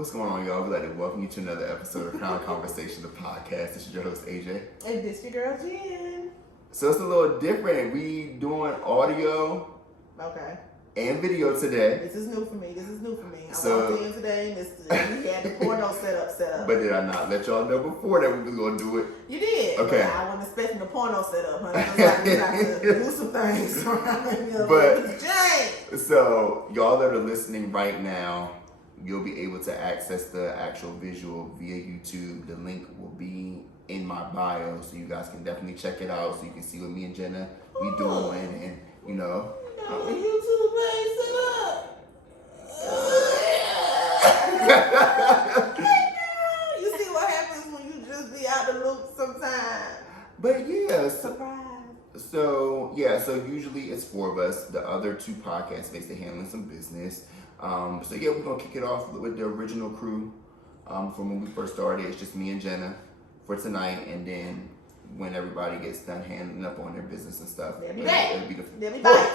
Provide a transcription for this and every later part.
What's going on, y'all? We'd like to welcome you to another episode of Crown Conversation, the podcast. This is your host, AJ. And this your girl, Jen. So it's a little different. We doing audio and video today. This is new for me. So- I walked in today and we had the porno set up. But did I not let y'all know before that we was going to do it? You did. Okay. But I wasn't expecting the porno set up, honey. We got to do some things around here. But- Jane! So y'all that are listening right now, you'll be able to access the actual visual via YouTube. The link will be in my bio, so you guys can definitely check it out, so you can see what me and Jenna we doing, and you know. YouTube page set up. You see what happens when you just be out the loop sometimes. But yeah, Surprise. so usually it's four of us. The other two podcasts basically handling some business. So yeah, we're gonna kick it off with the original crew from when we first started. It's just me and Jenna for tonight, and then when everybody gets done handling up on their business and stuff, They'll be back. it'll be the They'll be back.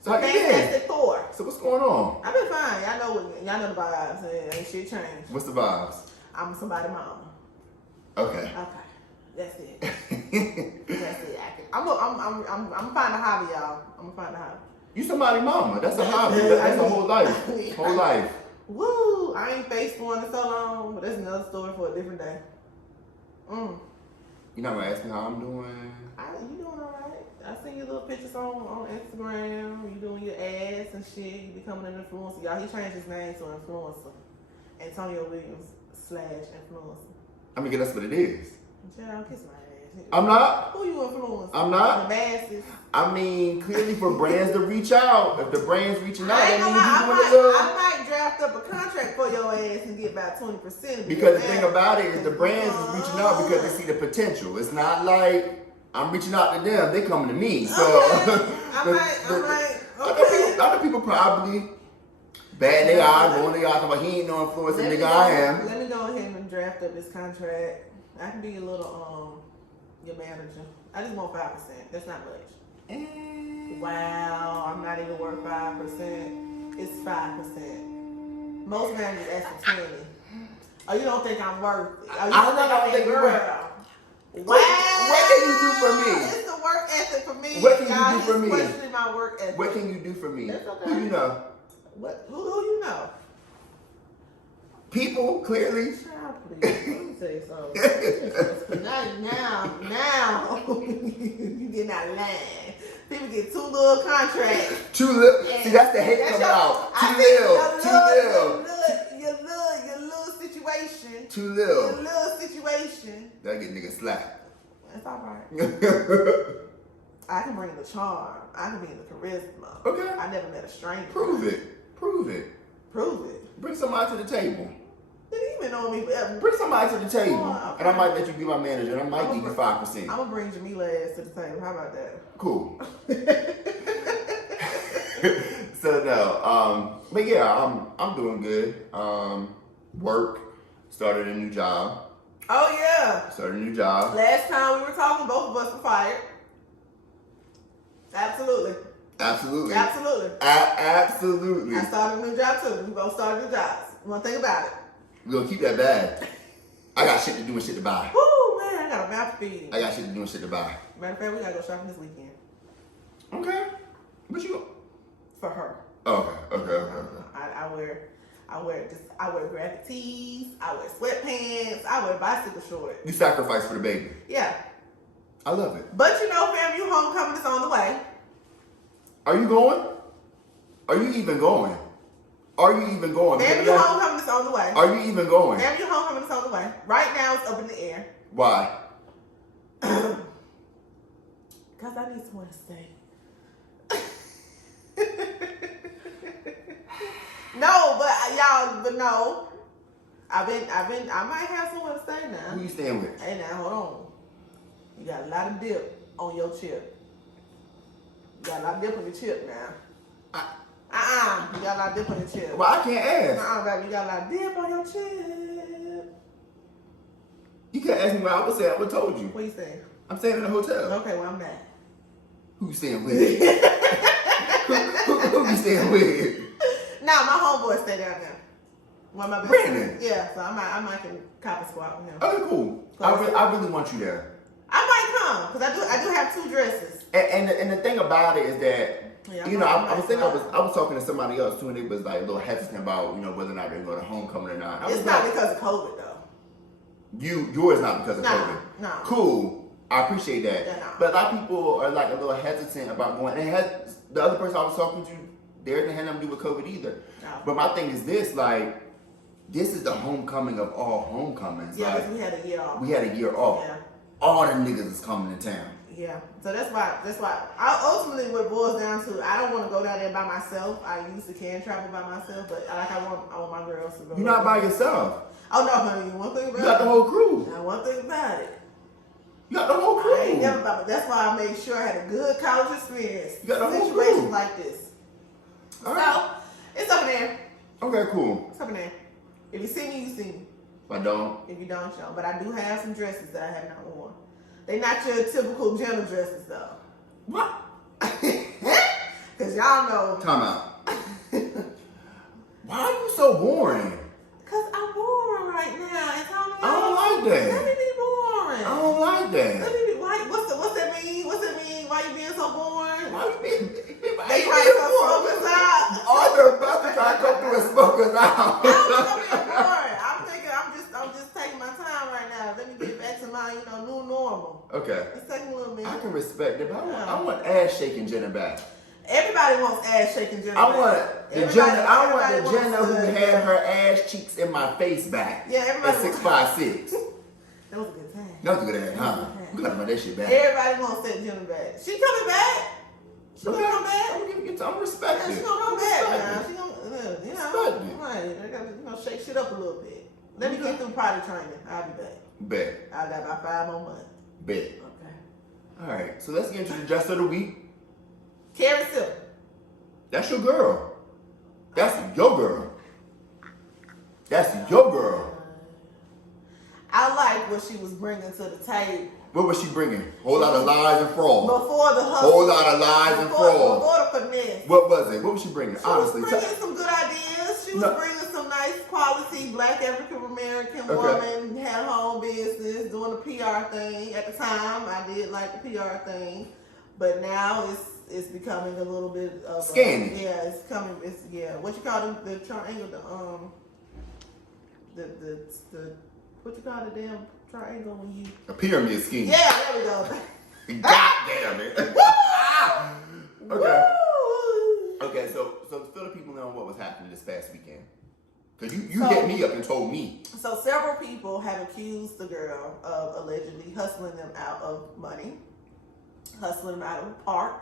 So how you been? Fantastic Thor. So what's going on? I've been fine. Y'all know the vibes. Ain't shit changed. What's the vibes? I'm somebody's mama. Okay. Okay. That's it. That's it. I'm find a hobby, y'all. I'm gonna find a hobby. You somebody mama. That's a hobby. That's a whole life. Whole life. Woo! I ain't faced one in so long, but that's another story for a different day. You not gonna ask me how I'm doing? You doing all right? I seen your little pictures on Instagram. You doing your ads and shit. You becoming an influencer. Y'all, he changed his name to influencer. Antonio Williams /influencer. I mean, that's what it is. Child, kiss my ass. I'm not. Who you influencing? I'm not. The masses. I mean, clearly for brands to reach out. If the brand's reaching out, I ain't that gonna means lie, you doing a little. I might draft up a contract for your ass and get about 20%. Because the thing about it is the brands is reaching out because they see the potential. It's not like I'm reaching out to them; they coming to me. So other people probably bad they are, going they are, talking about he ain't no influencer nigga I am. Let me go ahead and draft up this contract. I can be your little your manager. I just want 5%. That's not much. Wow, I'm not even worth 5%. It's 5%. Most managers ask for 20. Oh, you don't think I'm worth it? Oh, you don't think I'm girl? What can you do for me? It's the work ethic for me. What can you do for me? Questioning my work ethic. What can you do for me? That's okay. Who you know? What? Who you know? People, clearly. Child, please. Let me say something. Now, you get out of line. People get 2 little contracts. Too little. See, that's the hate coming out. Your little situation. Too little. Your little situation. That get nigga slapped. That's all right. I can bring the charm. I can bring the charisma. Okay. I never met a stranger. Prove it. Prove it. Bring somebody to the table. Didn't even know me. Bring somebody to the table. Okay. And I might let you be my manager, and I might give you 5%. I'm going to bring Jamila ass to the table. How about that? Cool. So no, but yeah, I'm doing good. Work, started a new job. Oh yeah. Started a new job. Last time we were talking, both of us were fired. Absolutely. Absolutely. Absolutely. Absolutely. I started a new job too. We both started new jobs. One thing about it. We're gonna keep that bag. I got shit to do and shit to buy. Woo man, I got a mouth to feed. I got shit to do and shit to buy. Matter of fact, we gotta go shopping this weekend. Okay. What you? For her. Okay. I wear graphic tees, I wear sweatpants, I wear bicycle shorts. You sacrifice for the baby. Yeah. I love it. But you know, fam, you homecoming is on the way. Are you going? Are you even going? Fam, your homecoming is on the way. Are you even going? Fam, your homecoming is on the way. Right now it's up in the air. Why? Because I need somewhere to stay. No. I might have somewhere to stay now. Who you staying with? Hey now, hold on. You got a lot of dip on your chip. You got a lot of dip on your chip now. You got a lot of dip on your chip. Well, I can't ask. Baby, you got a lot of dip on your chip. You can't ask me what I would say. I would have told you. What you saying? I'm staying in a hotel. Okay, well, I'm back. Who you staying with? who you staying with? Nah, my homeboy stay down there. One of my best Brandon. friends. Yeah, so I might can cop a squat with him. Okay, cool. I really want you there. I might come because I do have 2 dresses. And the thing about it is that I was talking to somebody else too, and they was like a little hesitant about whether or not they're going to homecoming or not. It's not because of COVID though. Yours not because of COVID. No. Cool. I appreciate that. Yeah, no. But a lot of people are like a little hesitant about going. And the other person I was talking to, they didn't have nothing to do with COVID either. No. But my thing is this, like, this is the homecoming of all homecomings. Yeah, like, we had a year off. We had a year off. Yeah. All the niggas is coming to town. Yeah, so that's why I ultimately what it boils down to, I don't want to go down there by myself. I used to can travel by myself, but I want my girls to go. You're not by yourself. Oh no, honey. One thing about you got the whole crew. Now, one thing about it. You got the whole crew. I ain't never about it. That's why I made sure I had a good college experience. You got the whole Situations crew. like this. All right. So it's up in there. Okay, cool. It's up in there. If you see me, you see me. If I don't. If you don't, you don't. But I do have some dresses that I have not worn. They not your typical Jenna dresses though. What? Cause y'all know. Time out. Why are you so boring? Cause I'm boring right now. And I don't like that. Let me be boring. I don't like that. Let me be. What's that mean? What's that mean? Why you being so boring? Why you being They trying to smoke us out. All they're about to try to come through and smoke us out. I'm being boring. I'm thinking. I'm just taking my time right now. Let me get back to my new normal. Okay. It's taking a little minute. I can respect it, but I want ass shaking Jenna back. Everybody wants ass shaking Jenna. I want the Jenna who wants had her ass cheeks in my face back. Yeah, everybody at 6'5". That was a good time. That was a good ass, huh? You gotta run that shit back. Everybody wants that Jenna back. She coming back. She gonna come back. I'm respecting. Yeah, she gonna come back now. She gonna, right? I gotta, shake shit up a little bit. Let me get through potty training. I'll be back. Bet. I got about 5 more months. Bet. Okay. All right, so let's get into the dress of the week. Carrie Silva. That's your girl. That's your girl. That's your girl. I like what she was bringing to the table. What was she bringing? Whole lot of lies and fraud. Before the hustle. Whole lot of lies and fraud. Before the finesse. What was it? What was she bringing? She Honestly, was bringing some good ideas. She was bringing some nice quality Black African American woman, had her own business, doing the PR thing. At the time, I did like the PR thing, but now it's becoming a little bit of scammy. It's coming. What you call them? The triangle. The what you call the damn triangle when you a pyramid scheme. Yeah, there we go. God damn it. Okay. Okay, so fill the people know what was happening this past weekend. Cause you hit me up and told me. So several people have accused the girl of allegedly hustling them out of money, hustling them out of the park,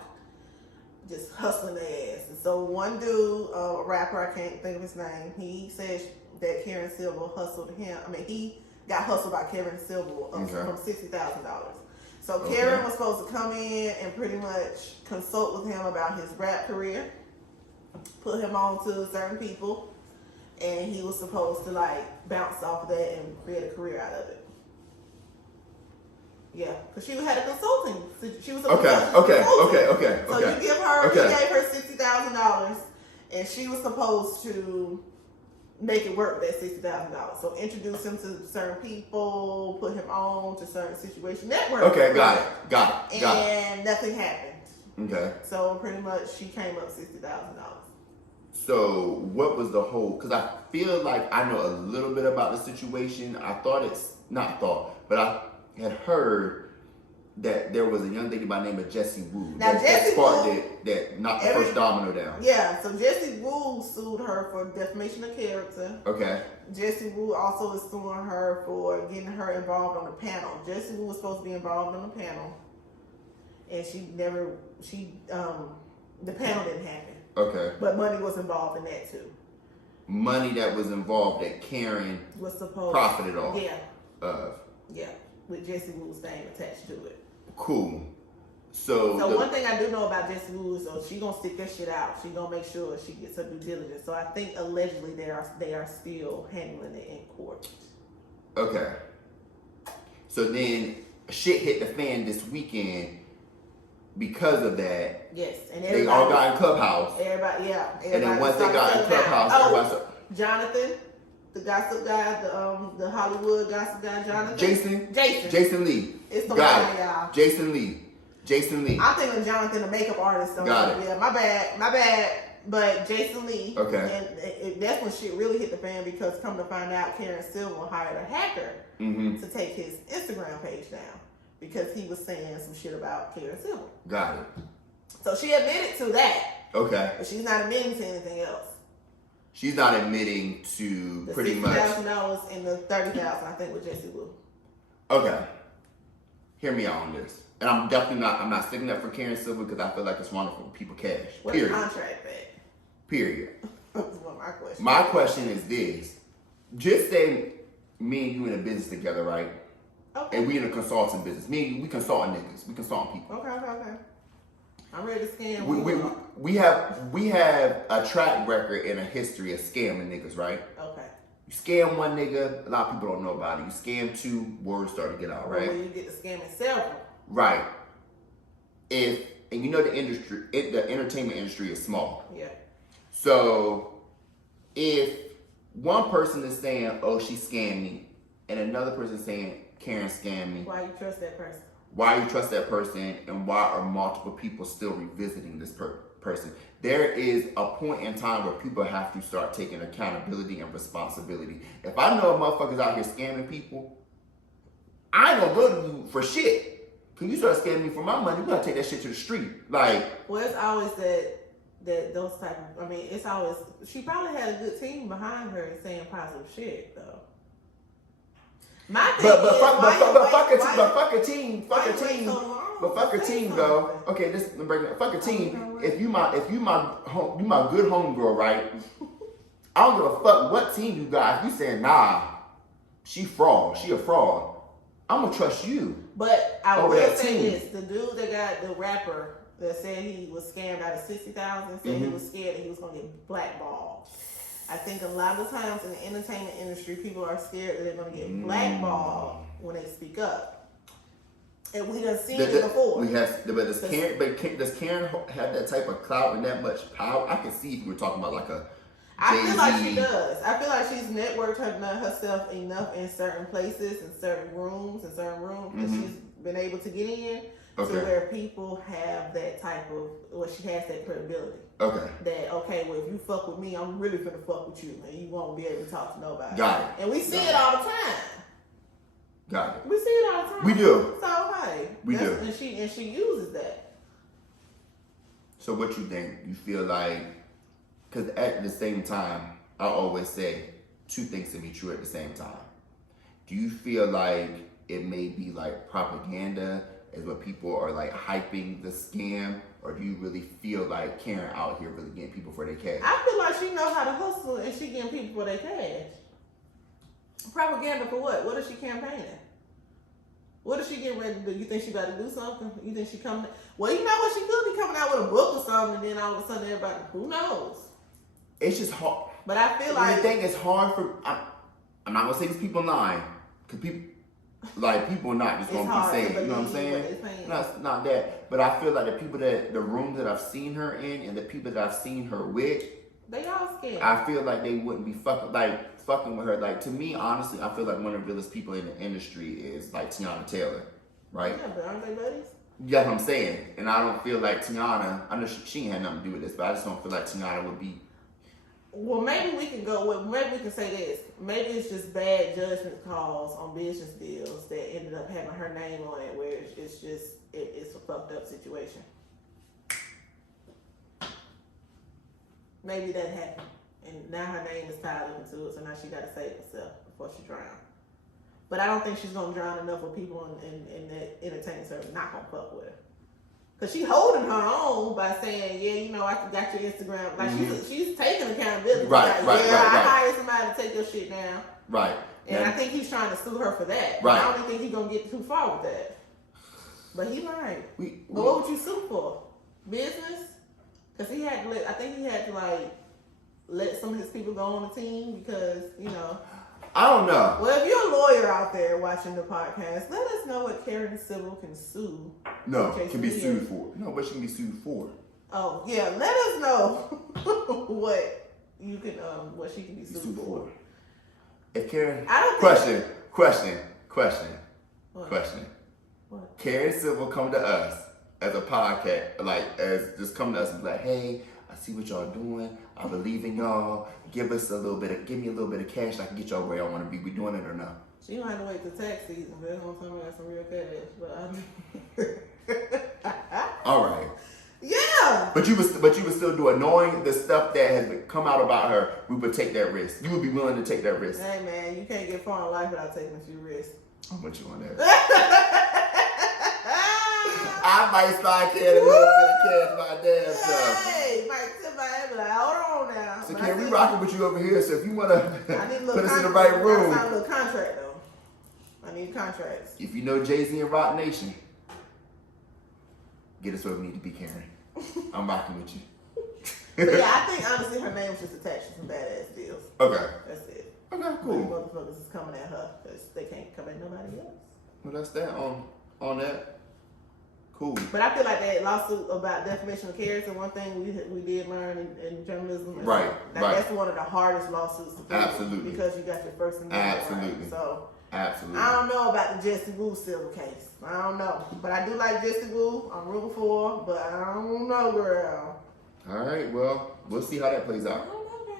just hustling their ass. And so one dude, a rapper, I can't think of his name, he says that Karen Silva hustled him. I mean, he got hustled by Karen Silva from $60,000. So Karen was supposed to come in and pretty much consult with him about his rap career, put him on to certain people, and he was supposed to like bounce off of that and create a career out of it. Yeah, because she had a consulting. She was a okay. So you give her, he gave her $60,000, and she was supposed to make it work with that $60,000. So introduce him to certain people, put him on to certain situations. Network. Okay, got it. And nothing happened. Okay. So pretty much she came up $60,000. So what was the whole? Because I feel like I know a little bit about the situation. I had heard that there was a young lady by the name of Jessie Wu. Now Jessie Wu that knocked the first domino down. Yeah, so Jessie Wu sued her for defamation of character. Okay. Jessie Wu also is suing her for getting her involved on the panel. Jessie Wu was supposed to be involved on the panel, and the panel didn't happen. Okay. But money was involved in that too. Money that was involved that Karen was supposed profited off. Yeah. Yeah, with Jessie Wu's name attached to it. Cool. So one thing I do know about Jessie Wu is she gonna stick that shit out. She gonna make sure she gets her due diligence. So I think allegedly they are still handling it in court. Okay. So then shit hit the fan this weekend because of that. Yes, and they all got in Clubhouse. Everybody, yeah. And then once they got in Clubhouse, Jonathan. the gossip guy, the Hollywood gossip guy, Jonathan. Jason Lee. It's the Got one, it. y'all. Jason Lee. I'm thinking Jonathan, the makeup artist. Got it. Yeah, my bad. But Jason Lee. Okay. And that's when shit really hit the fan because come to find out, Karen Silva hired a hacker to take his Instagram page down because he was saying some shit about Karen Silva. Got it. So she admitted to that. Okay. But she's not admitting to anything else. She's not admitting to the pretty much $60,000 and the $30,000, I think, with Jesse Wu. Okay. Hear me out on this. And I'm not sticking up for Karen Silva because I feel like it's wonderful. People cash. What's the contract at? Period. That's what my question. My question is this. Just say me and you in a business together, right? Okay. And we in a consulting business. Me and you, we consulting niggas. We consulting people. Okay. I'm ready to scam. We have a track record and a history of scamming niggas, right? Okay. You scam one nigga, a lot of people don't know about it. You scam two, words start to get out, right? Well, you get to scamming several. Right. And you know the entertainment industry is small. Yeah. So if one person is saying, "Oh, she scammed me," and another person is saying, "Karen scammed me," why you trust that person? Why you trust that person, and why are multiple people still revisiting this person? There is a point in time where people have to start taking accountability and responsibility. If I know a motherfucker's out here scamming people, I ain't gonna go to you for shit. Cause you start scamming me for my money, we gotta take that shit to the street. Like, well, it's always that those type of. I mean, it's always. She probably had a good team behind her and saying positive shit though. My thing fuck a team though. Okay, this break it. Fuck a team. If you my good homegirl, right? I don't give a fuck what team you got. If you saying nah, she a fraud. I'm gonna trust you. But I will say team. this: the dude that got the rapper that said he was scammed out of $60,000 said he was scared that he was gonna get blackballed. I think a lot of times in the entertainment industry, people are scared that they're gonna get blackballed when they speak up. And we done seen it before. Does Karen have that type of clout and that much power? I can see if we're talking about like a I feel like she does. I feel like she's networked herself enough in certain places, in certain rooms, that she's been able to get in to where people have that type of, she has that credibility. Okay. That, well, if you fuck with me, I'm really finna fuck with you, and you won't be able to talk to nobody. Got it. And we see it all the time. Got it. We see it all the time. We do. So, hey. We do. And she uses that. So what you think? You feel like, because at the same time, I always say two things can be true at the same time. Do you feel like it may be like propaganda is what people are like hyping the scam, or do you really feel like Karen out here really getting people for their cash? I feel like she knows how to hustle and she getting people for their cash. Propaganda for what? What is she campaigning? What is she getting ready to do? You think she got to do something? You think she coming? Well, you know what? She could be coming out with a book or something, and then all of a sudden everybody, who knows? It's just hard. But I feel like the thing is hard for. I'm not gonna say these people lying, because people are not just gonna be saying. You know what I'm saying? No, it's not that. But I feel like the room that I've seen her in, and the people that I've seen her with, they all scared. I feel like they wouldn't be fucking with her. Like, to me, honestly, I feel like one of the realest people in the industry is like Tiana Taylor, right? Yeah, but aren't they buddies? Yeah, what I'm saying. And I don't feel like Tiana. I know she ain't had nothing to do with this, but I just don't feel like Tiana would be. Well, maybe we can say this. Maybe it's just bad judgment calls on business deals that ended up having her name on it, where it's a fucked up situation. Maybe that happened, and now her name is tied up into it, so now she got to save herself before she drowns. But I don't think she's gonna drown enough with people in that entertainment service not gonna fuck with her. Cause she holding her own by saying, yeah, you know, I got your Instagram. Like she's taking accountability. Right. I hired somebody to take your shit down. Right. And I think he's trying to sue her for that. Right. I don't think he's gonna get too far with that. But he lied. But what would you sue for? Business? Cause he had to I think he had to like let some of his people go on the team because, you know. I don't know. Well, if you're a lawyer out there watching the podcast, let us know what Karen Silva can sue. No, can be sued for. No, what she can be sued for. Oh, yeah. Let us know what you can, what she can be sued for. If Karen, I don't question. What? Question. What? Karen Silva come to us as a podcast, like as just come to us and be like, hey, I see what y'all doing. I believe in y'all. Give me a little bit of cash. So I can get y'all where y'all want to be. We doing it or not? She might have to wait till tax season. They're gonna tell me that's some real cash, but All right. yeah. But you would still do it, knowing the stuff that has come out about her. We would take that risk. You would be willing to take that risk. Hey man, you can't get far in life without taking a few risks. I'm with you on that. I might start carrying a little bit of cash my damn self. Hey, might tip my head, but like, hold on now. So Karen, we rocking with you over here. So if you wanna I need a little put us in the right room, I need a little contract though. I need contracts. if you know Jay-Z and Rock Nation, get us where we need to be, Karen. I'm rocking with you. But yeah, I think honestly her name was just attached to some badass deals. Okay. That's it. Okay, cool. These motherfuckers is coming at her because they can't come at nobody else. Well, that's that on that. Cool. But I feel like that lawsuit about defamation of character, one thing we did learn in journalism. Is Right. That's one of the hardest lawsuits to do. Absolutely. Because you got your First Amendment. Absolutely. Right. So Absolutely. I don't know about the Jesse Wu Silva case. I don't know. But I do like Jesse Wu. I'm rooting for her, but I don't know, girl. All right. Well, we'll see how that plays I out. don't know, girl.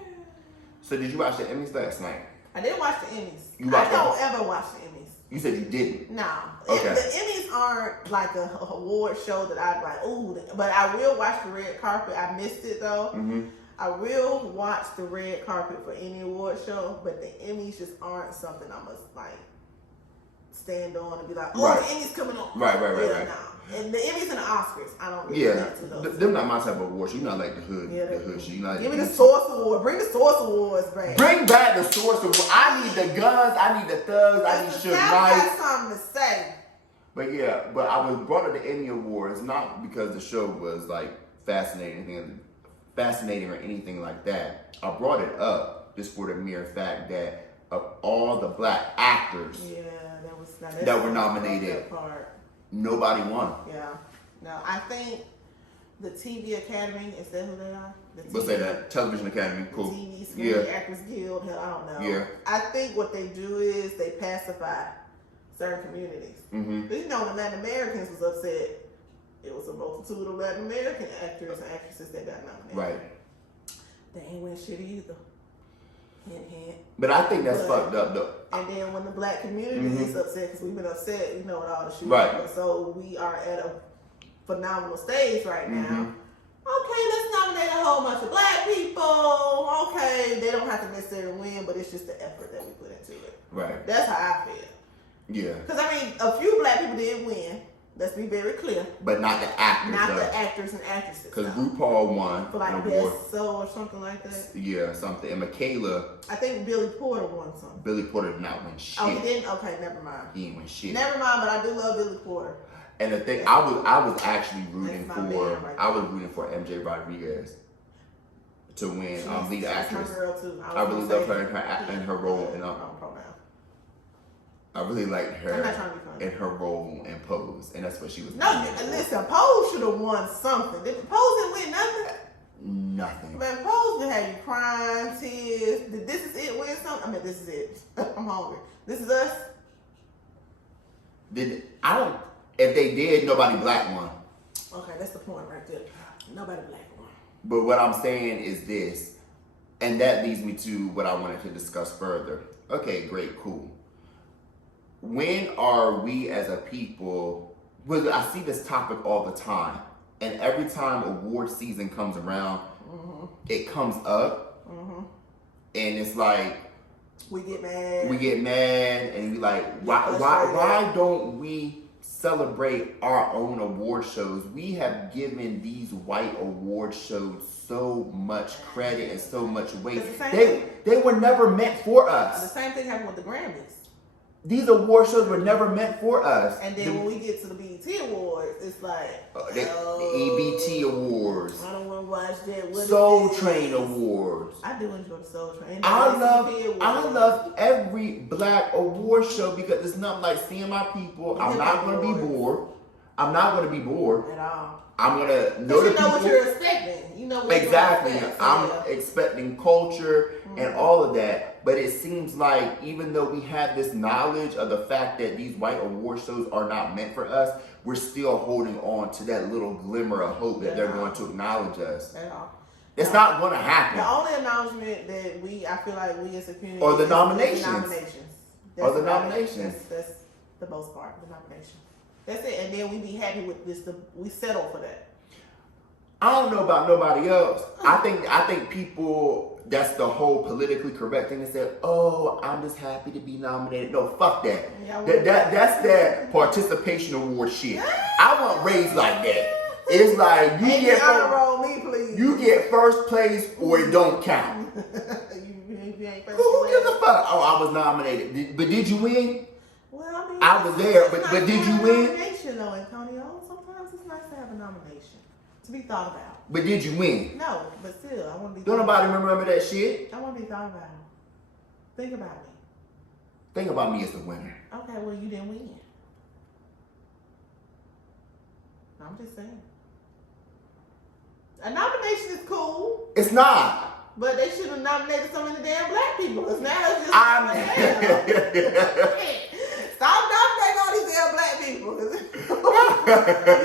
So did you watch the Emmys last night? I didn't watch the Emmys. You watched I don't ever watch the Emmys. You said you didn't. No. Okay. The Emmys aren't like a award show that I'd like, ooh. But I will watch the red carpet. I missed it though. Mm-hmm. I will watch the red carpet for any award show, but the Emmys just aren't something I must like stand on and be like, oh, Right. the Emmys coming on. Right. No. And the Emmys and the Oscars, I don't really Yeah. get to those. Them not my type of award show. You not like the hood. Yeah, the hood shit. You not. Give me the Source Award. Bring the Source Awards back. Bring back the Source Award. I need the guns. I need the thugs. I need Because Suge the South Knight. got something to say. But I was brought up the Emmy Awards not because the show was like fascinating or anything like that. I brought it up just for the mere fact that of all the black actors Yeah, that were nominated, nobody won. Yeah. No, I think the TV Academy, is that who they are? Let's say that. Television Academy, cool. The TV Screen Yeah. Actors Guild, hell, I don't know. Yeah. I think what they do is they pacify certain communities. Mm-hmm. But you know, when Latin Americans was upset, it was a multitude of Latin American actors and actresses that got nominated. Right. They ain't win shit either. Hint, hint. But I think that's fucked up though. And then when the black community Mm-hmm. is upset, because we've been upset, you know, with all the shootings. Right. So we are at a phenomenal stage right now. Mm-hmm. Okay, let's nominate a whole bunch of black people. Okay, they don't have to necessarily win, but it's just the effort that we put into it. Right. That's how I feel. Yeah. Because, I mean, a few black people did win. Let's be very clear. But not the actors. Not though. the actors and actresses. Because no. RuPaul won For like an award. Best Soul or something like that. Yeah, something. And Michaela, I think Billy Porter won something. Billy Porter did not win shit. Oh, he didn't? Okay, never mind. He didn't win shit. Never mind, but I do love Billy Porter. And the thing, I was actually rooting That's my for, man right I was rooting for MJ Rodriguez to win lead She's actress. my girl too. I really love her in her role, and I really liked I'm not her trying to be funny. in her role and Pose, and that's what she was. No, nominated for. listen, Pose should have won something. Pose didn't win nothing. Nothing. Man, Pose would have you crying, tears. Did This Is It win something? I mean, This Is It. I'm hungry. This Is Us? If they did, nobody black won. Okay, that's the point right there. Nobody black won. But what I'm saying is this, and that leads me to what I wanted to discuss further. Okay, great, cool. When are we as a people, well, I see this topic all the time, and every time award season comes around, it comes up, and it's like, we get mad, and we like, why don't we celebrate our own award shows? We have given these white award shows so much credit and so much weight. They were never meant for The us. same thing happened with the Grammys. These award shows were never meant for us. And then when we get to the BET Awards, it's like, the EBT Awards, I don't want to watch that. What Soul is this? Train Awards. I do enjoy the Soul Train. I love every black award show because it's not like seeing my people. I'm not going to be bored. I'm not going to be bored at all. I'm going to know the people. What you're expecting. You know what exactly. You're expect, I'm expecting culture and all of that. But it seems like even though we have this knowledge of the fact that these white award shows are not meant for us, we're still holding on to that little glimmer of hope that they're going to acknowledge us. At all. It's not going to happen. The only acknowledgement that I feel like we as a community, or the nominations. That's the most part. The nomination. That's it. And then we be happy with this. We settle for that. I don't know about nobody else. I think people, that's the whole politically correct thing. They say, "Oh, I'm just happy to be nominated." No, fuck that. That's that participation award shit. I want raised like that. It's like you get first place or it don't count. Who gives a fuck? Oh, I was nominated, but did you win? Well, I mean, I was there, but did you win? Nomination though, Antonio. Sometimes it's nice to have a nomination to be thought about. But did you win? No, but still, I want to be. Don't nobody remember that shit? I want to be thought about. Think about me. Think about me as the winner. Okay, well, you didn't win. I'm just saying. A nomination is cool. It's not. But they should have nominated so many damn black people. Because now it's just stop nominating all these damn black people. If you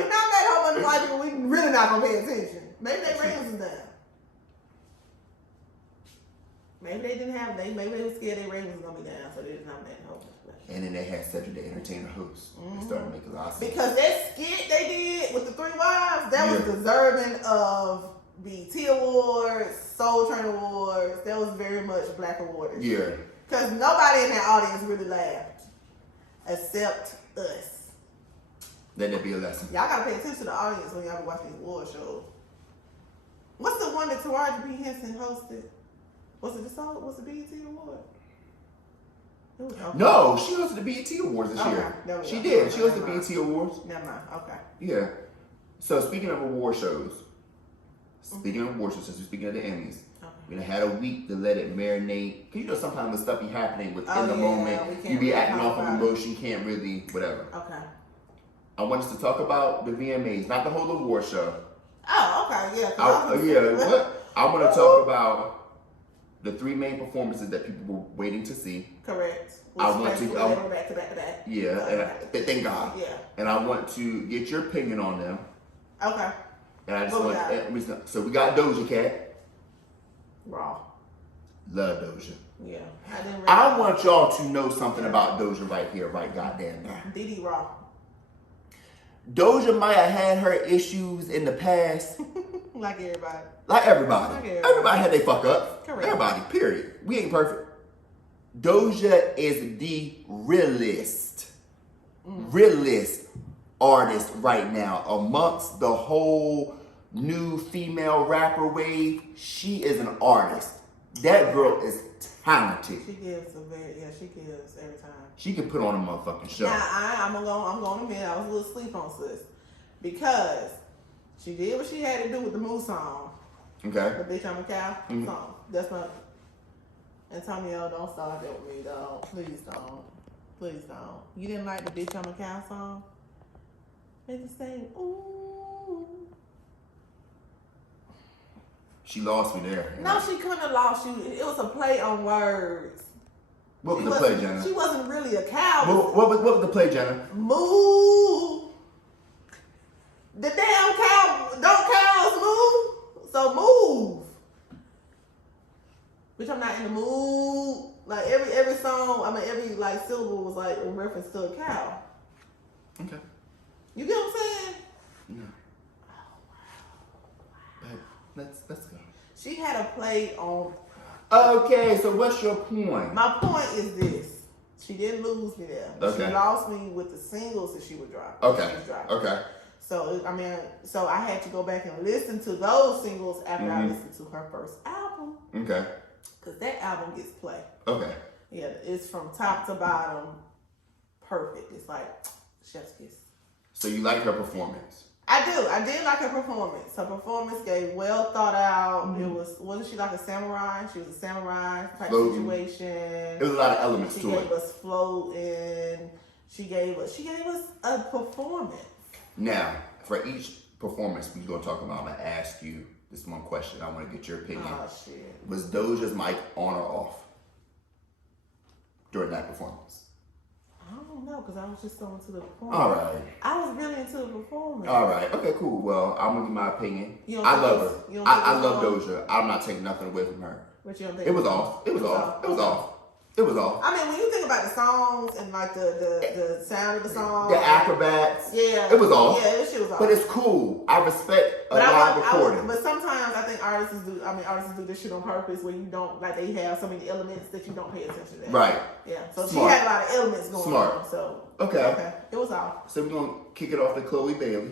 nominate a whole bunch of white people, we really not gonna pay attention. Maybe their ratings is down. Maybe they didn't have. Maybe they were scared their ratings was gonna be down, so they just nominated a whole bunch of black people. And then they had Cedric the Entertainer host. They started to make a lot of sense. Because that skit they did with the 3 wives, that was deserving of BET Awards, Soul Train Awards. That was very much black awards. Yeah. Because nobody in that audience really laughed. Except us. Let that be a lesson. Y'all gotta pay attention to the audience when y'all watch these award shows. What's the one that Taraji P. Henson hosted? Was it the BET Award? No, she hosted the BET Awards this year. She did. She hosted the BET Awards. Never mind. Okay. Yeah. So speaking of award shows, since we're speaking of the Emmys, we done had a week to let it marinate. Cause you know sometimes the stuff be happening within the moment. You be acting off of emotion, can't really, whatever. Okay. I want us to talk about the VMAs, not the whole award show. Oh, okay, yeah. I want to talk about the 3 main performances that people were waiting to see. Correct. I want to go back to back. Yeah, and thank God. Yeah. And I want to get your opinion on them. Okay. And I just so we got Doja Cat. Raw. Love Doja. Yeah. I want y'all to know something about Doja right here, right goddamn now. Diddy Raw. Doja might have had her issues in the past. Like everybody. Everybody had they fuck up. Correct. Everybody, period. We ain't perfect. Doja is the realest artist right now amongst the whole new female rapper wave. She is an artist. That girl is talented. She gives every time. She can put on a motherfucking show. Now I'm gonna admit I was a little sleep on sis because she did what she had to do with the Moose song. Okay. The Bitch I'm a Cow song. That's my Antonio, don't start that with me, dog. Please don't. Please don't. You didn't like the Bitch I'm a Cow song? They just sing, ooh. She lost me there. No, she couldn't have lost you. It was a play on words. What was the play, Jenna? She wasn't really a cow. What was the play, Jenna? Moo. The damn cow, don't cows move? So move. Bitch, I'm not in the mood. Like every song, every like syllable was like in reference to a cow. Okay. You get what I'm saying? Yeah. Oh, wow. Let's go. She had a play on. Okay, so what's your point? My point is this. She didn't lose me there. Okay. She lost me with the singles that she would drop. Okay. Okay. So I had to go back and listen to those singles after I listened to her first album. Okay. Because that album gets play. Okay. Yeah, it's from top to bottom perfect. It's like chef's kiss. So you like her performance? I do. I did like her performance. Her performance gave well thought out. It wasn't she like a samurai? She was a samurai type situation. There was a lot of elements to it. She gave us floating. She gave us a performance. Now, for each performance we're going to talk about, I'm going to ask you this one question. I want to get your opinion. Oh, shit. Was Doja's mic on or off during that performance? I don't know, because I was just so into the performance. All right. I was really into the performance. All right. Okay, cool. Well, I'm going to give my opinion. You don't I think love it's- her. you don't I think love it's Doja. I'm not taking nothing away from her. But you don't think It was off. It was off. It was off. It was off. I mean, when you think about the songs and like the sound of the song, The acrobats. yeah, It was off. Yeah, this shit was off. But it's cool. I respect a But live recording. but sometimes I think artists do this shit on purpose where you don't, like, they have so many elements that you don't pay attention to that. Right. Yeah. So Smart. she had a lot of elements going Smart. on. So Okay. It was off. So we're going to kick it off to Chloe Bailey.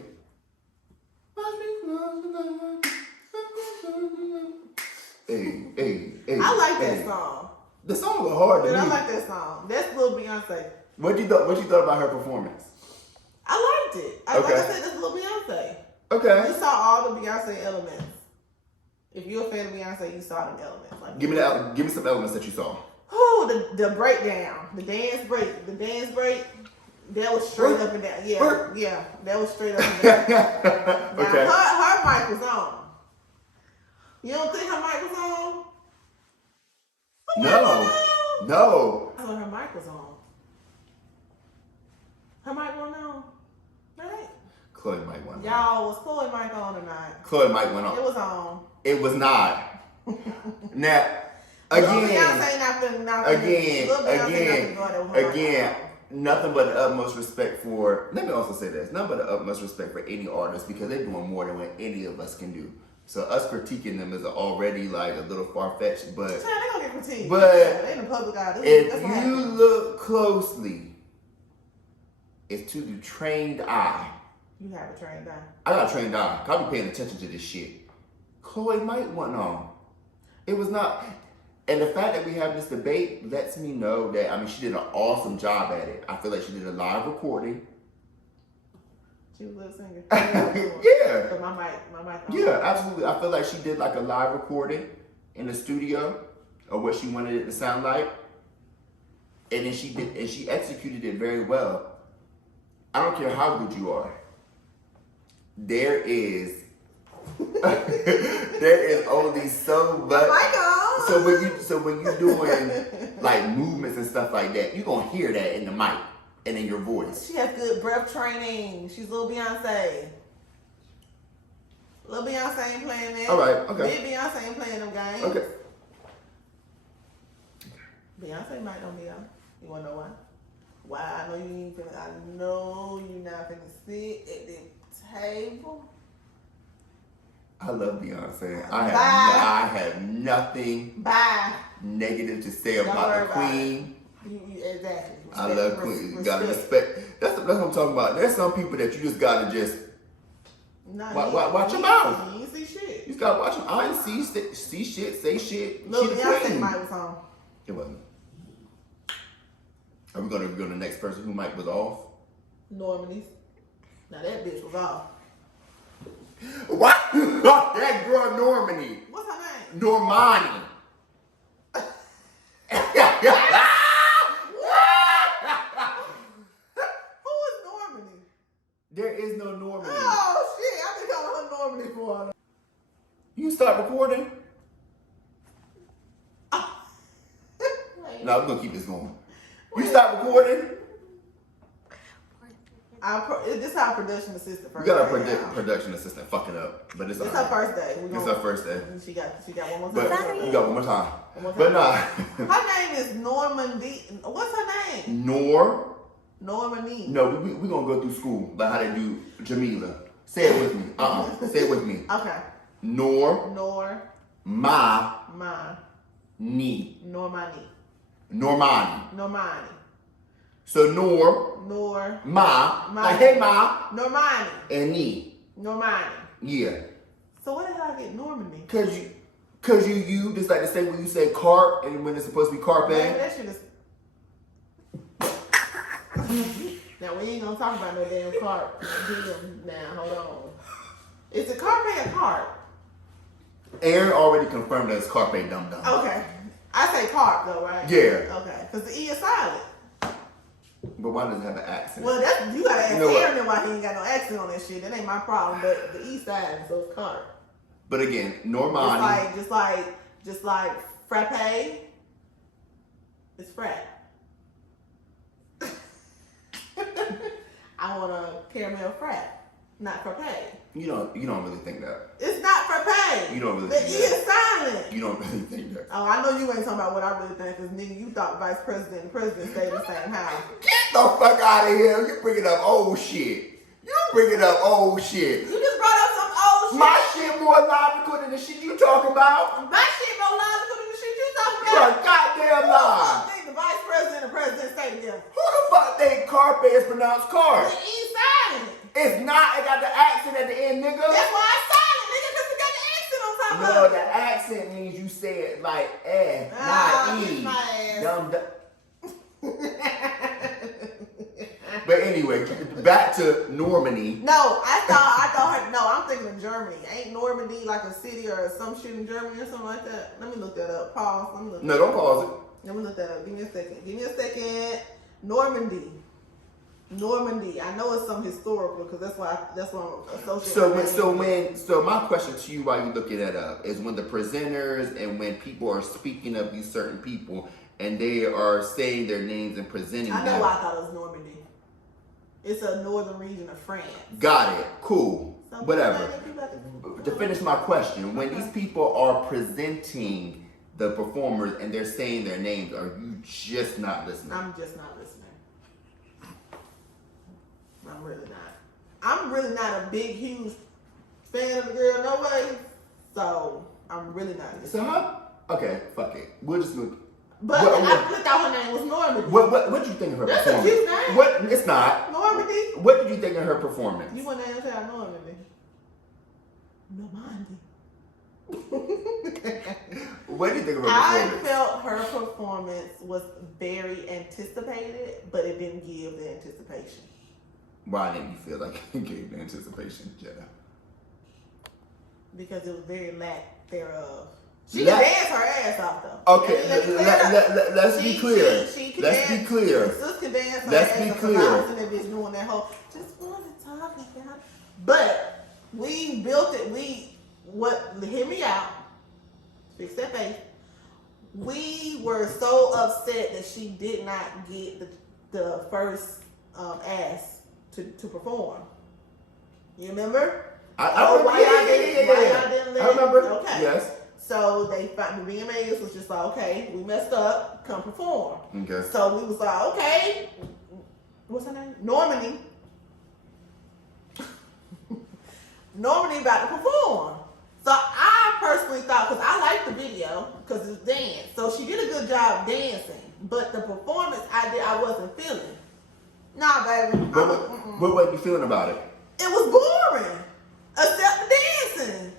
Hey. I like that song. The song was hard to Dude, me. I like that song. That's Lil Beyonce. What you thought about her performance? I liked it. Like I said, that's Lil Beyonce. Okay. You saw all the Beyonce elements. If you're a fan of Beyonce, you saw them elements. Like, Give me some elements that you saw. Oh, the breakdown, the dance break. That was straight up and down. Yeah, that was straight up and down. Now, Okay. her mic was on. You don't think her mic was on? No. So her mic was on. Her mic wasn't on, right? Chloe might went on. Y'all, was Chloe mic on or not? Chloe might went on. It was on. It was not. Now, again, nothing but the utmost respect for, let me also say this, nothing but the utmost respect for any artist because they're doing more than what any of us can do. So us critiquing them is already like a little far-fetched, but they gonna get critiqued. But they in the public eye. if you look closely, it's to the trained eye. You have a trained eye. I got a trained eye. I be paying attention to this shit. Chloe might went on. It was not. And the fact that we have this debate lets me know that, I mean, she did an awesome job at it. I feel like she did a live recording. She was a little singer. Yeah. But my mic. Yeah, absolutely. I feel like she did like a live recording in the studio of what she wanted it to sound like. And then she executed it very well. I don't care how good you are. There is only so much. So when you doing like movements and stuff like that, you're gonna hear that in the mic and in your voice. She has good breath training. She's Lil Beyonce. Lil Beyonce ain't playing that. All right, okay. Big Beyonce ain't playing them games. Okay. Beyonce might not be on. You wanna know why? Why? I know you ain't finna. I know you not finna sit at the table. I love Beyonce. I have nothing negative to say about the queen. Exactly. I love queen. You gotta respect. That's what I'm talking about. There's some people that you just gotta just watch your mouth. You ain't see shit. You just gotta watch them. I didn't see shit, say shit. Lil She the Beyonce queen. mic was on. It wasn't. Are we gonna go to the next person who mic was off? Normandy's. Now that bitch was off. What? That girl Normani. What's her name? Normani. Who is Normandy? There is no Normani. Oh shit! I've been calling her Normandy for. You start recording? No, we're gonna keep this going. You start recording? This is our production assistant first. We got our production assistant fucking up, but it's It's alright. her first day. It's her first day. She got one more But time. we got one more time. One more But time. nah. Her name is Normandy. What's her name? Normandy. No, we gonna go through school like how they do Jamila. Say it with me. Say it with me. Okay. Normani. Normani. So like hey ma. Normani. And ni. Normani. Yeah. So where the hell I get Normandy? Cause you just like to say when you say carp and when it's supposed to be carpe. Man, that shit is. Now we ain't gonna talk about no damn carp. Now hold on. Is it carpe or carp? Aaron already confirmed that it's carpe dum dum. Okay. I say carp though, right? Yeah. Okay. Because the E is silent. But why does it have an accent? Well, that's you gotta ask You know what? Aaron why he ain't got no accent on that shit. That ain't my problem. But the East Side, so it's Carter. But again, Normani. Just like frappe. It's frat. I want a caramel frat, not frappe. You don't really think that. It's not frappe. You don't really The think E that. is silent. You don't really think that. Oh, I know you ain't talking about what I really think, because nigga, you thought vice president and president stayed in the same house. Get the fuck out of here. You bringing up old shit. You bringing up old shit. You just brought up some old shit. My shit more logical than the shit you talking about. My shit more logical than the shit you talking You're about. a goddamn Who lie. think the vice president and president stay together? Who the fuck think carpet is pronounced car? The E silent. It's not. It got the accent at the end, nigga. That's why it's silent, nigga, because it got the accent on top No, of the it. accent means you say it like not kiss E. my ass. Dumb. But anyway, back to Normani. No, I thought her. No, I'm thinking of Germany. Ain't Normandy like a city or some shit in Germany or something like that? Let me look that up. Pause. Let me look. No, don't pause it. Let me look that up. Give me a second. Normandy. I know it's some historical because that's why I'm associating. So my question to you while you looking that up is when the presenters and when people are speaking of these certain people and they are saying their names and presenting I know them. why I thought it was Normandy. It's a northern region of France. Got it. Cool. Some Whatever. people To finish my question, when these people are presenting the performers and they're saying their names, are you just not listening? I'm just not listening. I'm really not. I'm really not a big, huge fan of the girl, no way. So I'm really not listening. So huh? Okay, fuck it. We'll just look. But I thought her name was Normandy. What did you think of her That's performance? a cute name. What? It's not. Normandy. What did you think of her performance? You want to answer how Normandy? Normandy. What do you think of her I performance? felt her performance was very anticipated, but it didn't give the anticipation. Why didn't you feel like it gave the anticipation, Jenna? Because it was very lack thereof. She Lack- can dance her ass off though. Okay, let's be clear. She can Let's dance. be clear. Sis can dance her Let's ass be off. clear. I was in that bitch doing that whole just want to talk about. But we built it. Hear me out. Fix that face. We were so upset that she did not get the first ask to perform. You remember? I remember. Why y'all didn't let I remember. Okay. Yes. So they found the VMAs was just like, okay, we messed up, come perform. Okay. So we was like, okay, what's her name? Normani. Normani about to perform. So I personally thought, because I liked the video, because it's dance. So she did a good job dancing. But the performance I wasn't feeling. Nah, baby. What were you feeling about it? It was boring. Except the dancing.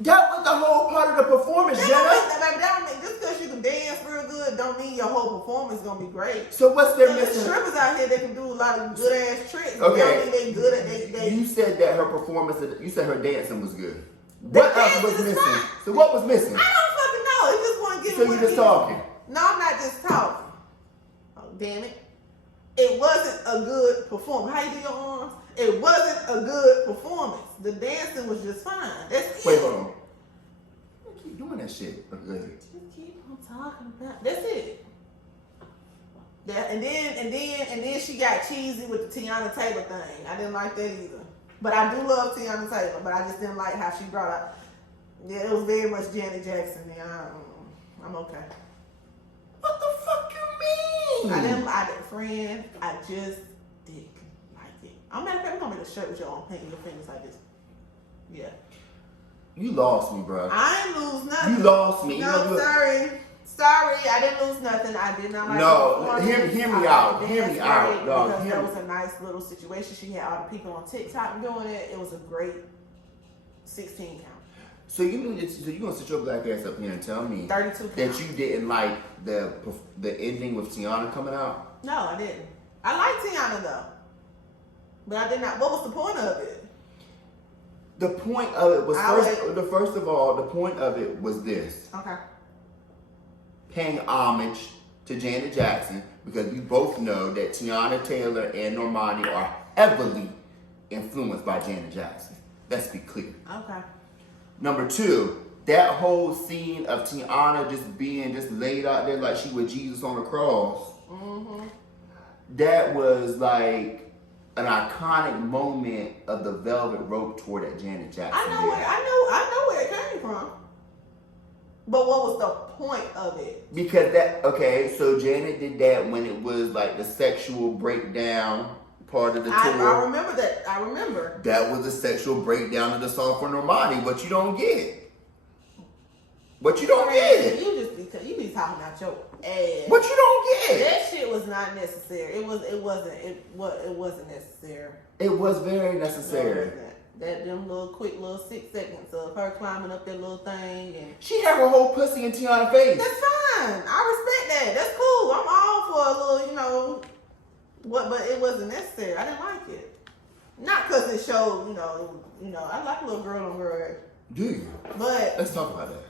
That was the whole part of the performance, That Jenna. don't mean just because you can dance real good, don't mean your whole performance is gonna be great. So what's their There's missing? strippers out here that can do a lot of good ass tricks. Okay. Don't mean they good at they. You said that her performance, you said her dancing was good. The What else dancing was is missing? fine. So what was missing? I don't fucking know. It just want to get. So you just talking. No, I'm not just talking. Oh damn it! It wasn't a good performance. How you do your arms? It wasn't a good performance. The dancing was just fine. That's Wait, it. hold on. You keep doing that shit. Okay. Just keep on talking about. That's it. Yeah, and then she got cheesy with the Tiana Taylor thing. I didn't like that either. But I do love Tiana Taylor. But I just didn't like how she brought out. Yeah, it was very much Janet Jackson. Yeah, I'm okay. What the fuck you mean? I just didn't like it. I'm matter of fact, we're gonna make a shirt with your own painting your fingers like this. Yeah. You lost me, bro. I ain't lose nothing. You lost me. No, sorry, I didn't lose nothing. I did not like No, the hear me out. Hear me out, dog. Because that was a nice little situation. She had all the people on TikTok doing it. It was a great 16 count. So you gonna sit your black ass up here and tell me 32 count. that you didn't like the ending with Tiana coming out? No, I didn't. I like Tiana though, but I did not. What was the point of it? The point of it was first of all, the point of it was this: Okay. paying homage to Janet Jackson because we both know that Tiana Taylor and Normani are heavily influenced by Janet Jackson. Let's be clear. Okay. Number 2, that whole scene of Tiana just being just laid out there like she was Jesus on the cross. Mm-hmm. That was like an iconic moment of the velvet rope tour that Janet Jackson I know where it came from. But what was the point of it? Because so Janet did that when it was like the sexual breakdown part of the tour. I remember that. I remember. That was the sexual breakdown of the song for Normani, but you don't get. You be talking about your ass. But you don't get. That shit was not necessary. It wasn't necessary. It was very necessary. That them quick little 6 seconds of her climbing up that little thing and she had her whole pussy in Tiana's face. that's fine. I respect that. That's cool. I'm all for a little, but it wasn't necessary. I didn't like it. Not because it showed, I like a little girl on girl. Do you? But let's talk about that.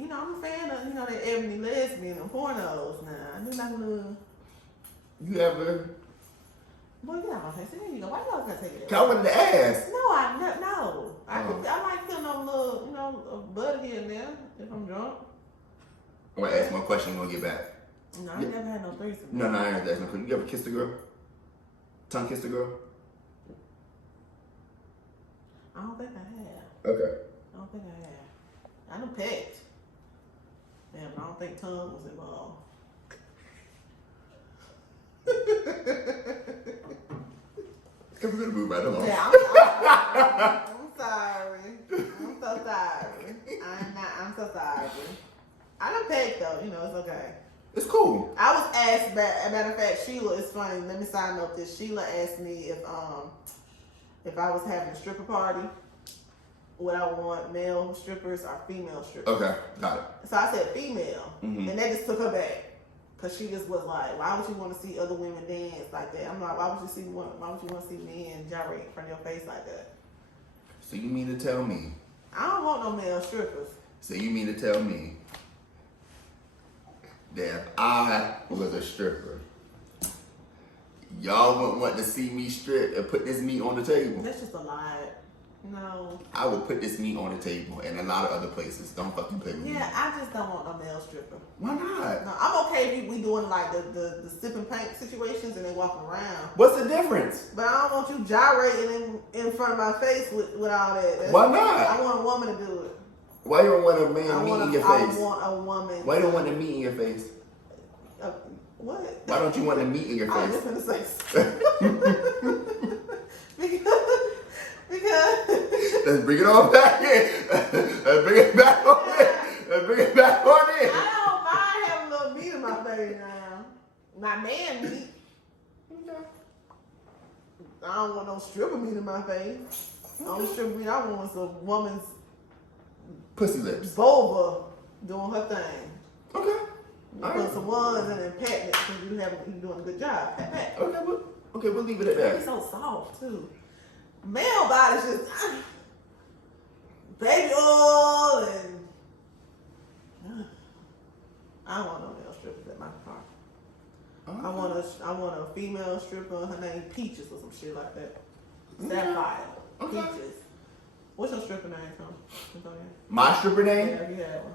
I'm a fan of, that Emmy lesbian and pornos now. I do not know. You ever? Boy, get out my face. There you go. Why you always gotta take it? I wanted to ask. No. I like feeling a little, a butt here and there if I'm drunk. I'm gonna ask my question. We're gonna get back. No, I never had no threesome. No, I ain't asking no question. You ever kissed a girl? Tongue kissed a girl? I don't think I have. Okay. I don't think I have. I done pecked. Yeah, but I don't think tongue was involved. We're gonna move right along. Yeah, I'm sorry. I'm so sorry. I'm so sorry. I done pecked though, it's okay. It's cool. I was asked, matter of fact, Sheila, it's funny, let me side note this. Sheila asked me if I was having a stripper party, would I want male strippers or female strippers? Okay, got it. So I said female, Mm-hmm. and that just took her back. Cause she just was like, why would you want to see other women dance like that? I'm like, why would you want to see men gyrate in front of your face like that? So you mean to tell me? I don't want no male strippers. So you mean to tell me that if I was a stripper, y'all wouldn't want to see me strip and put this meat on the table? That's just a lie. No. I would put this meat on the table and a lot of other places. Don't fucking play with me. Yeah, I just don't want no male stripper. Why not? No, I'm okay if we doing like the sipping paint situations and they walking around. What's the difference? But I don't want you gyrating in front of my face with all that. Why not? I want a woman to do it. Why you don't want a man meat in your face? I want a woman. Why you don't want the meat in your face? What? Why don't you want the meat in your I was face? just gonna say because Let's bring it on back in. Let's bring it back on in. Let's bring it back on in. I don't mind having a little meat in my face now. My man meat. Okay. I don't want no stripper meat in my face. The only stripper meat I want is a woman's Pussy lips. vulva doing her thing. Okay. You All put right. some ones and then pat it because you're doing a good job. Pat, pat. Okay, we'll leave it at that. It's so soft too. Male body's just baby oil and I don't want no male strippers at my party. I want a female stripper. Her name Peaches or some shit like that. Sapphire. Okay. Peaches. What's your stripper name, Tom? My stripper name? Yeah, you had one.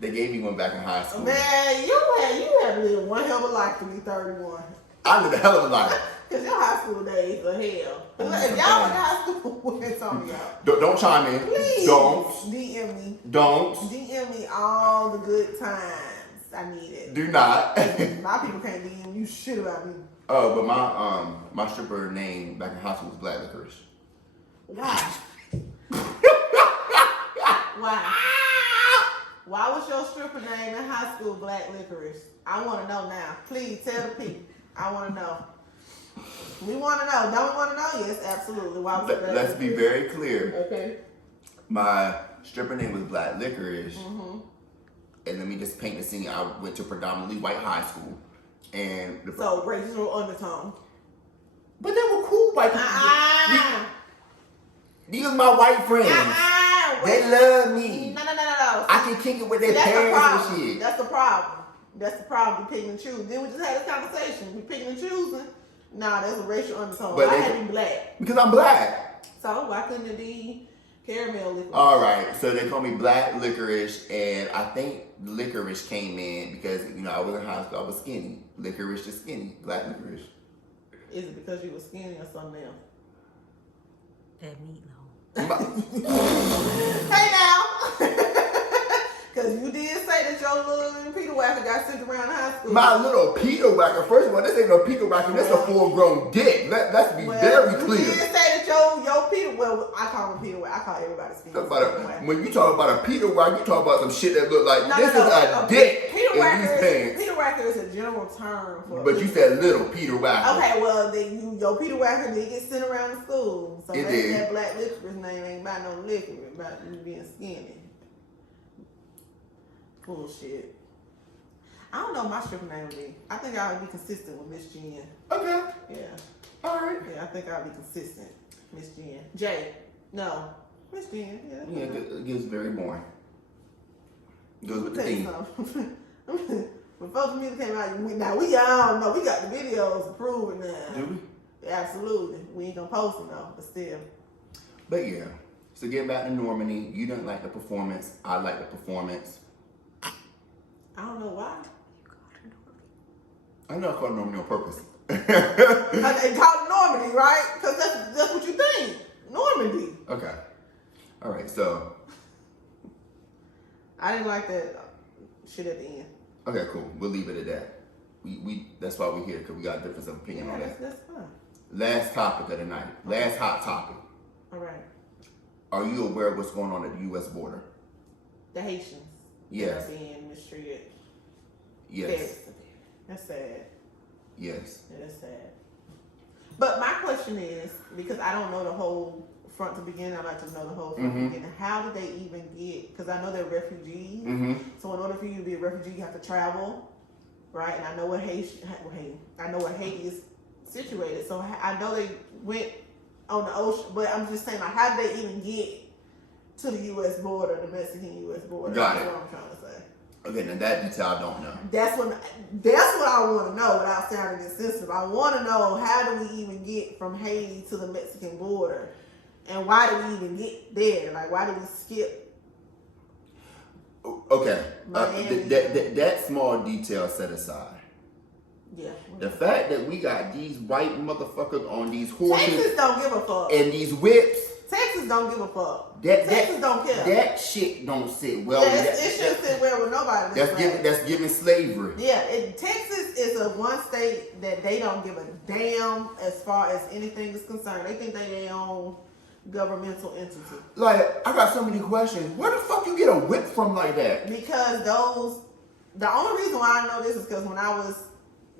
They gave me one back in high school. Man, you had lived one hell of a life to be 31. I lived a hell of a life. Cause your high school days are hell. If y'all in high school, where's some of y'all? Don't chime in. Please Don't. DM me. Don't. DM me all the good times. I need it. Do not. My people can't DM you shit about me. Oh, but my stripper name back in high school was Black Licorice. Why? Why? Why was your stripper name in high school Black Licorice? I want to know now. Please tell the people. I want to know. We want to know. Don't we want to know? Yes, absolutely. Why was it Black Let's be Licorice? very clear. Okay. My stripper name was Black Licorice. Mm-hmm. And let me just paint the scene. I went to predominantly white high school. And So racial undertone. but they were cool white people. These are my white friends. They love me. No. I can kick it with their That's the parents problem. and shit. That's the problem. That's the problem. We picking and choosing. Then we just had this conversation. We picking and choosing. Nah, there's a racial undertone. But I had to be black. Because I'm black. So why couldn't it be caramel licorice? All right, so they call me Black Licorice, and I think Licorice came in because, you know, I was in high school, I was skinny. Licorice is skinny. Black Licorice. Is it because you were skinny or something else? That meatloaf. Hey now! Because you did say that your little Peter Whacker got sent around high school. My little Peter Whacker. First of all, this ain't no Peter Whacker. This a full-grown dick. Let's be very clear. You did say that your Peter. Well, I call him Peter Whacker. I call everybody skinny. When you talk about a Peter Whacker, you talk about some shit that look like this is a dick Peter in Whacker these pants. Peter Whacker is a general term for. But you said little Peter Whacker. Okay, well, your Peter Whacker did get sent around the school, so It maybe did. that Black Licorice name ain't about no liquor, about you being skinny. Bullshit. I don't know what my stripper name would be. I think I would be consistent with Miss Jen. Okay. Yeah. All right. Yeah, I think I'll be consistent. Miss Jen. Jay. No. Miss Jen. Yeah, it gets very boring. Goes with the Tell you theme. something. When Folks Music came out, we all know we got the videos to prove it now. Do we? Absolutely. We ain't gonna post them though, but still. But yeah. So getting back to Normandy, you didn't like the performance. I like the performance. I don't know why. I know I called Normandy on purpose. They call it Normandy, right? Because that's what you think. Normandy. Okay. All right. So. I didn't like that shit at the end. Okay. Cool. We'll leave it at that. We that's why we're here, because we got a difference of opinion on that. That's fine. Last topic of the night. Last hot topic. All right. Are you aware of what's going on at the U.S. border? The Haitians. Yes. They're being mistreated. Yes. Very severe. That's sad. Yes. Yeah, that's sad. But my question is, because I don't know the whole front to begin, I'd like to know the whole front to begin. How did they even get, because I know they're refugees. So in order for you to be a refugee, you have to travel, right? And I know where Haiti is situated. So I know they went on the ocean, but I'm just saying, like, how did they even get to the U.S. border, the Mexican-U.S. border? Got That's it. what I'm trying to say. Okay, now that detail I don't know. That's what I want to know without sounding insensitive. I want to know, how do we even get from Haiti to the Mexican border? And why do we even get there? Like, why do we skip? Okay, that small detail set aside. Yeah. The fact that we got these white motherfuckers on these horses Texas don't give a fuck. and these whips. Texas don't give a fuck. Texas don't care. That shit don't sit well. Yeah, it shouldn't sit well with nobody. That's giving slavery. Yeah, Texas is a one state that they don't give a damn as far as anything is concerned. They think they their own governmental entity. Like, I got so many questions. Where the fuck you get a whip from like that? Because the only reason why I know this is because when I was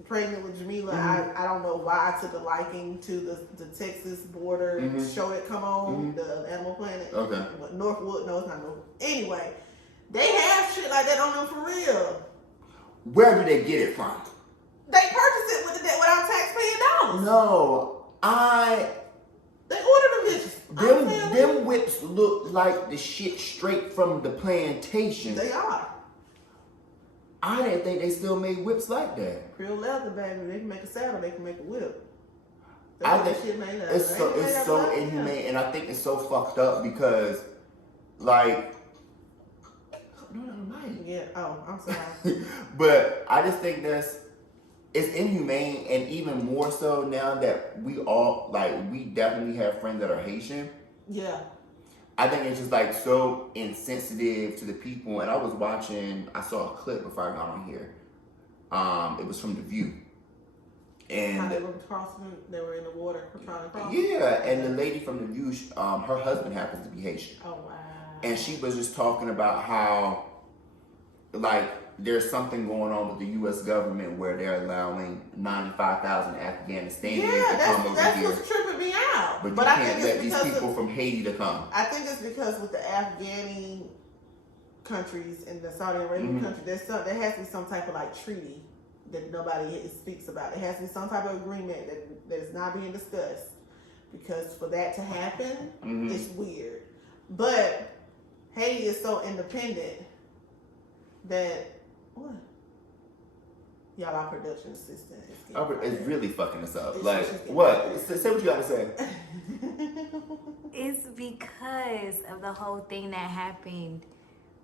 pregnant with Jamila, I don't know why I took a liking to the Texas border show that come on, the Animal Planet. Okay. Northwood, no, it's not Northwood. Anyway, they have shit like that on them for real. Where do they get it from? They purchase it without taxpaying dollars. No, They order them bitches. them whips look like the shit straight from the plantation. They are. I didn't think they still made whips like that. Real leather, baby. They can make a saddle. They can make a whip. I That's think what that shit made of. it's so inhumane, and I think it's so fucked up because, like, Yeah. Oh, I'm sorry. but I just think it's inhumane, and even more so now that we definitely have friends that are Haitian. Yeah. I think it's just like so insensitive to the people. And I saw a clip before I got on here. It was from The View. And how they were crossing, they were in the water trying to cross. Yeah, and the lady from The View, her husband happens to be Haitian. Oh, wow. And she was just talking about how, like, there's something going on with the U.S. government where they're allowing 95,000 Afghanistanians to come over that's here. what's tripping me out. But you I can't think let these people from Haiti to come. I think it's because with the Afghani countries and the Saudi Arabian country, there has to be some type of like treaty that nobody speaks about. There has to be some type of agreement that is not being discussed. Because for that to happen, it's weird. But Haiti is so independent that what? Y'all, our production assistant is getting It's really fucking us up. It's Like, just what? getting Say what you gotta say. It's because of the whole thing that happened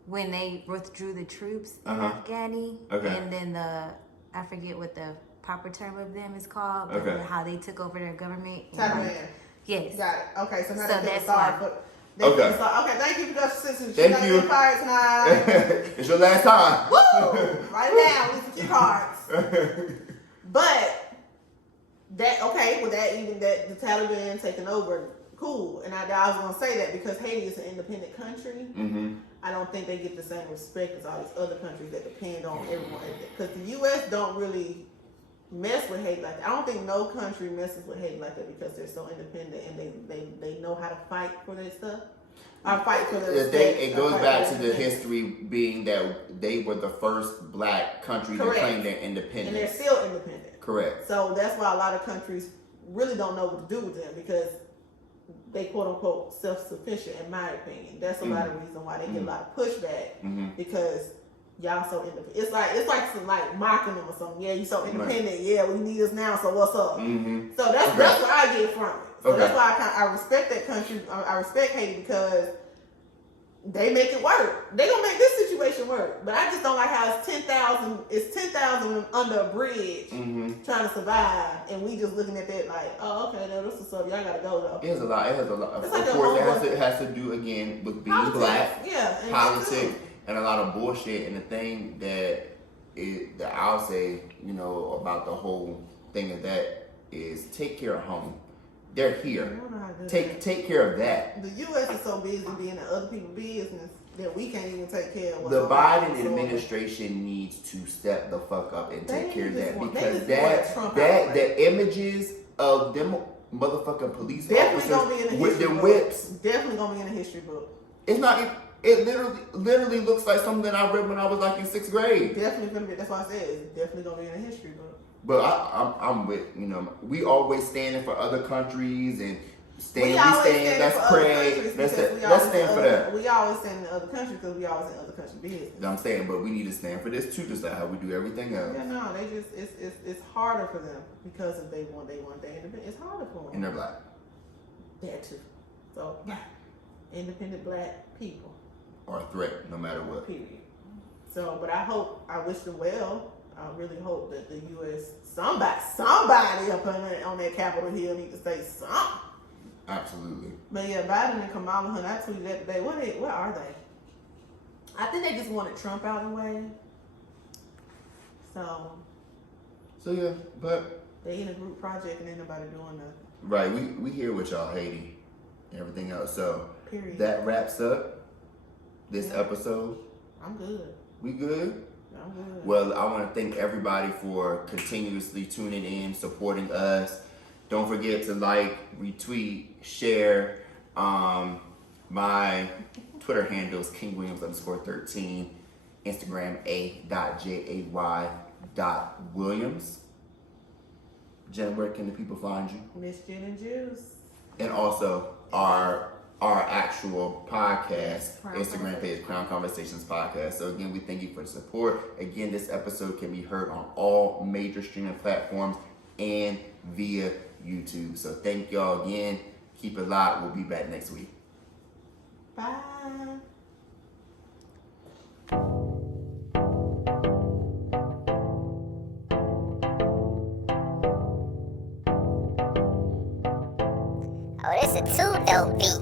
when they withdrew the troops in Afghani. Okay. And then I forget what the proper term of them is called, but Okay. how they took over their government. Taliban. Yes. Got it. Okay, so now So they feel that's sorry why. for. Okay. Okay, thank you, production assistant. Thank She's you. not getting fired tonight. It's your last time. Woo! Right now, we some key cards. But that the Taliban taking over, cool. And I was gonna say that because Haiti is an independent country. Mm-hmm. I don't think they get the same respect as all these other countries that depend on everyone. Because the U.S. don't really mess with Haiti like that. I don't think no country messes with Haiti like that because they're so independent and they know how to fight for their stuff. Or fight for their respect. It goes back to the history being that they were the first black country to claim their independence. And they're still independent. Correct. So that's why a lot of countries really don't know what to do with them because they quote unquote self-sufficient, in my opinion. That's a lot of reason why they get a lot of pushback because y'all so independent. It's like some like mocking them or something. Yeah, you so independent. Right. Yeah, we need us now. So what's up? So that's what I get from it. So that's why I respect that country. I respect Haiti because they make it work. They gonna make this situation work. But I just don't like how it's 10,000. It's 10,000 under a bridge trying to survive, and we just looking at that like, oh, okay, that's what's up. Y'all gotta go though. It has a lot. Of like course, it has to do again with being politics. black, and politics, and a lot of bullshit. And the thing that I'll say, about the whole thing of that is take care of home. They're here. Take care of that. The U.S. is so busy being in other people's business that we can't even take care of. The Biden administration needs to step the fuck up and take care of that because the images of them motherfucking police officers with their whips definitely gonna be in a history book. It's not. It literally looks like something that I read when I was like in 6th grade. Definitely gonna be. That's why I said it's definitely gonna be in a history book. But I'm with, we always standing for other countries and let's pray. Let's stand for that. We always stand in other countries because we always in other countries' business. I'm saying, but we need to stand for this too, just like how we do everything else. Yeah, no, it's harder for them because if they want their independence. It's harder for them. And they're black. That too. So, independent black people. Are a threat, no matter what. Period. So, but I wish them well. I really hope that the U.S. somebody up on that Capitol Hill need to say something. Absolutely. But yeah, Biden and Kamala Harris, I tweeted that today. Where are they? I think they just wanted Trump out of the way. So yeah, but they in a group project and ain't nobody doing nothing. Right, we here with y'all, Haiti, and everything else. So period. That wraps up this episode. I'm good. We good? I'm good. Well, I want to thank everybody for continuously tuning in, supporting us. Don't forget to like, retweet, share. My Twitter handle is KingWilliams_13. Instagram a.jay.williams. Jen, where can the people find you? Miss Jen and Juice. And also our actual podcast, Instagram page, Crown Conversations Podcast. So again, we thank you for the support. Again, this episode can be heard on all major streaming platforms and via YouTube. So thank y'all again. Keep it locked. We'll be back next week. Bye. Oh, this is a too dope beat.